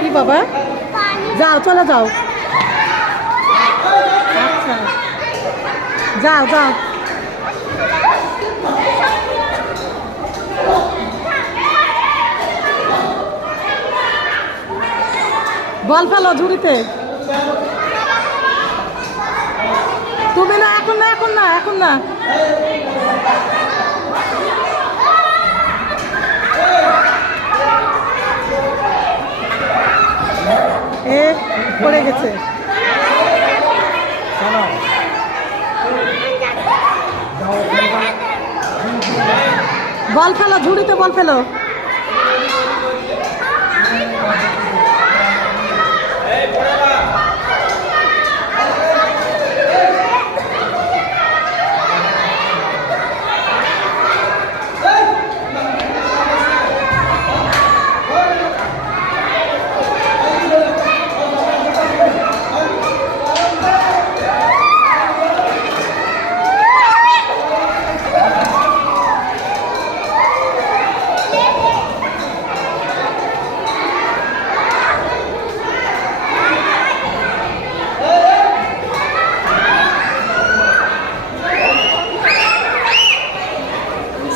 কি বাবা? যাও, চলে যাও। আচ্ছা, যাও যাও। বল ফেলো ঝুড়িতে। তুমি না, এখন না, এখন না, এখন না। এ পড়ে গেছে। বল ফেলো ঝুড়িতে, বল ফেলো।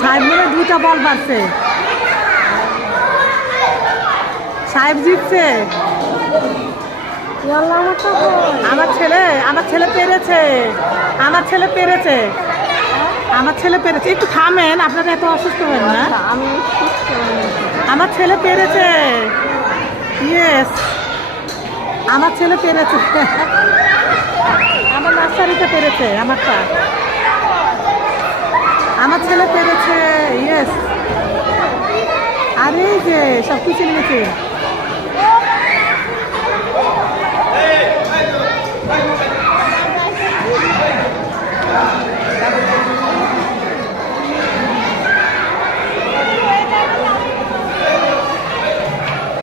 সাহেব মনে দুইটা বল মারছে। সাহেব জিতছে। আমার ছেলে পেরেছে। আমার ছেলে পেরেছে। আমার ছেলে পেরেছে। একটু থামেন, আপনারা এত অসুস্থ হবেন না। আমার ছেলে পেরেছে। ইয়েস, আমার ছেলে পেরেছে। আমার নার্সারিতে পেরেছে। আমারটা আমার ছেলে পেরেছে। ইয়েস, আরে যে সব কিছু নিয়েছে।